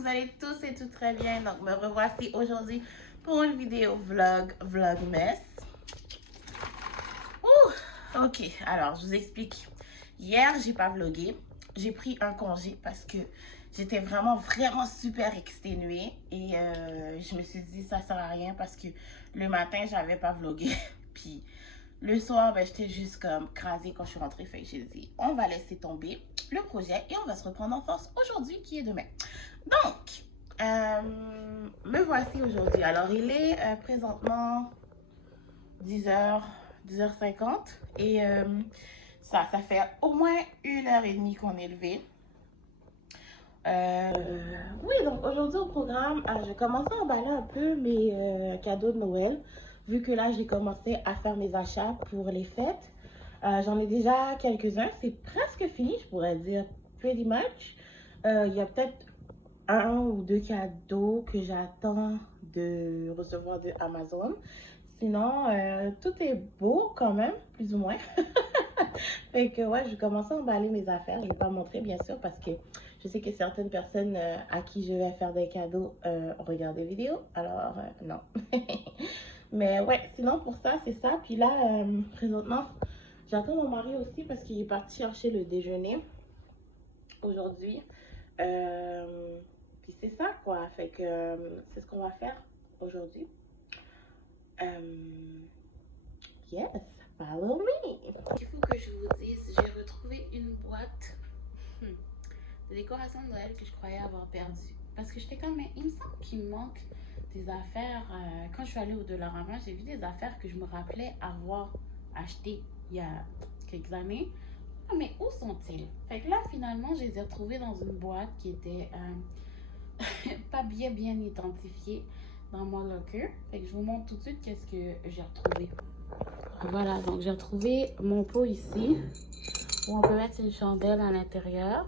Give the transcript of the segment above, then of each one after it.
vous allez tous et toutes très bien. Donc, me revoici aujourd'hui pour une vidéo vlogmas. Ouh, ok, alors je vous explique. Hier, j'ai pas vlogué. J'ai pris un congé parce que j'étais vraiment super exténuée. Et je me suis dit, ça sert à rien parce que le matin, j'avais pas vlogué. Puis le soir, ben, j'étais juste comme crasée quand je suis rentrée. Fait que j'ai dit, on va laisser tomber le projet et on va se reprendre en force aujourd'hui qui est demain. Donc, me voici aujourd'hui. Alors, il est présentement 10h, 10h50 et ça fait au moins 1h30 qu'on est levé. Oui, donc aujourd'hui au programme, je commence à emballer un peu mes cadeaux de Noël, vu que là j'ai commencé à faire mes achats pour les fêtes. J'en ai déjà quelques-uns, c'est presque fini, je pourrais dire, pretty much. Il y a peut-être un ou deux cadeaux que j'attends de recevoir de Amazon. Sinon, tout est beau quand même, plus ou moins. Fait que ouais, je commence à emballer mes affaires. Je ne vais pas montrer bien sûr parce que je sais que certaines personnes à qui je vais faire des cadeaux regardent des vidéos. Alors non. Mais ouais, sinon pour ça, c'est ça. Puis là, présentement, j'attends mon mari aussi parce qu'il est parti chercher le déjeuner aujourd'hui. Puis c'est ça quoi. Fait que c'est ce qu'on va faire aujourd'hui. Yes, follow me. Il faut que je vous dise, j'ai retrouvé une boîte de décoration de Noël que je croyais avoir perdue. Parce que j'étais comme, mais il me semble qu'il me manque des affaires. Quand je suis allée au Dollarama, j'ai vu des affaires que je me rappelais avoir achetées il y a quelques années. Mais où sont-ils? Fait que là, finalement, je les ai retrouvés dans une boîte qui était pas bien identifiée dans mon locker. Fait que je vous montre tout de suite qu'est-ce que j'ai retrouvé. Voilà, donc j'ai retrouvé mon pot ici, où on peut mettre une chandelle à l'intérieur.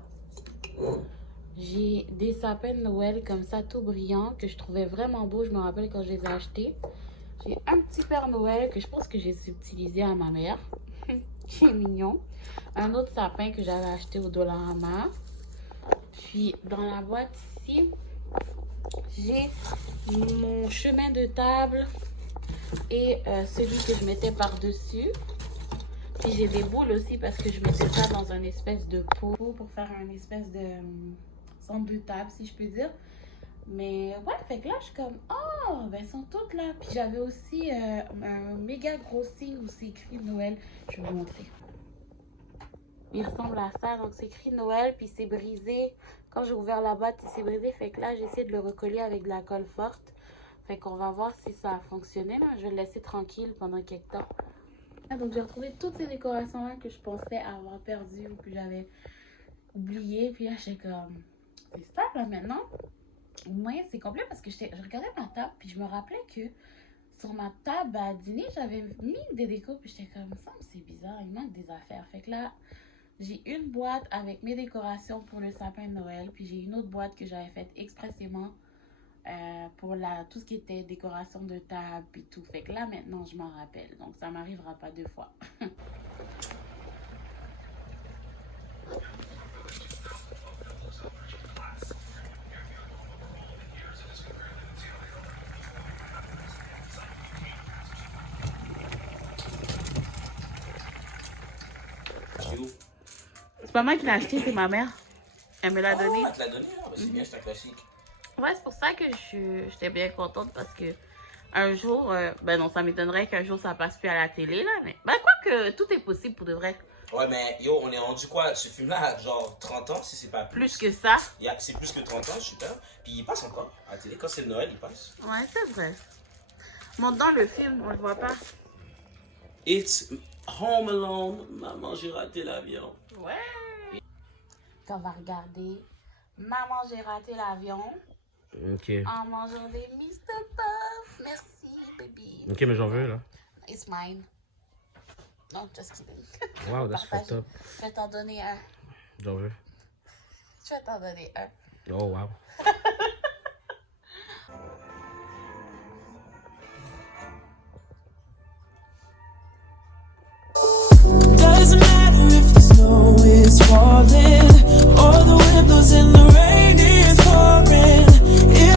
J'ai des sapins de Noël comme ça, tout brillants, que je trouvais vraiment beaux. Je me rappelle quand je les ai achetés. J'ai un petit Père Noël que je pense que j'ai subtilisé à ma mère, qui est mignon. Un autre sapin que j'avais acheté au Dollarama. Puis dans la boîte ici, j'ai mon chemin de table et celui que je mettais par-dessus. Puis j'ai des boules aussi parce que je mettais ça dans un espèce de pot pour faire un espèce de centre de table, si je peux dire. Mais ouais, fait que là, je suis comme, oh, ben elles sont toutes là. Puis j'avais aussi un méga gros signe où c'est écrit Noël. Je vais vous montrer. Il ressemble à ça, donc c'est écrit Noël, puis c'est brisé. Quand j'ai ouvert la boîte, il s'est brisé. Fait que là, j'ai essayé de le recoller avec de la colle forte. Fait qu'on va voir si ça a fonctionné. Là. Je vais le laisser tranquille pendant quelques temps. Donc j'ai retrouvé toutes ces décorations là que je pensais avoir perdues ou que j'avais oubliées. Puis là j'étais comme, c'est ça là maintenant. Au moins c'est complet parce que je regardais ma table puis je me rappelais que sur ma table à dîner j'avais mis des décos. Puis j'étais comme, ça c'est bizarre, il manque des affaires. Fait que là j'ai une boîte avec mes décorations pour le sapin de Noël. Puis j'ai une autre boîte que j'avais faite expressément pour tout ce qui était décoration de table et tout. Fait que là, maintenant, je m'en rappelle. Donc, ça m'arrivera pas deux fois. C'est pas moi qui l'ai acheté, c'est ma mère. Elle me l'a donné. Elle te l'a donné, là? C'est bien, c'est un classique. Ouais, c'est pour ça que j'étais bien contente parce que un jour, ben non, ça m'étonnerait qu'un jour ça passe plus à la télé, là. Mais ben, quoi que tout est possible pour de vrai. Ouais, mais yo, on est rendu quoi? Ce film-là, genre 30 ans, si c'est pas plus. Plus que ça. C'est plus que 30 ans, super. Puis il passe encore à la télé. Quand c'est le Noël, il passe. Ouais, c'est vrai. Monte dans le film, on le voit pas. It's Home Alone. Maman, j'ai raté l'avion. Ouais. On va regarder Maman, j'ai raté l'avion. Ok. En mangeant des Mr. Puff. Merci, baby. Ok, mais j'en veux, là. It's mine. Non, just kidding. Wow, that's fucked up. Je vais t'en donner un. J'en veux. Je vais t'en donner un. Oh, wow.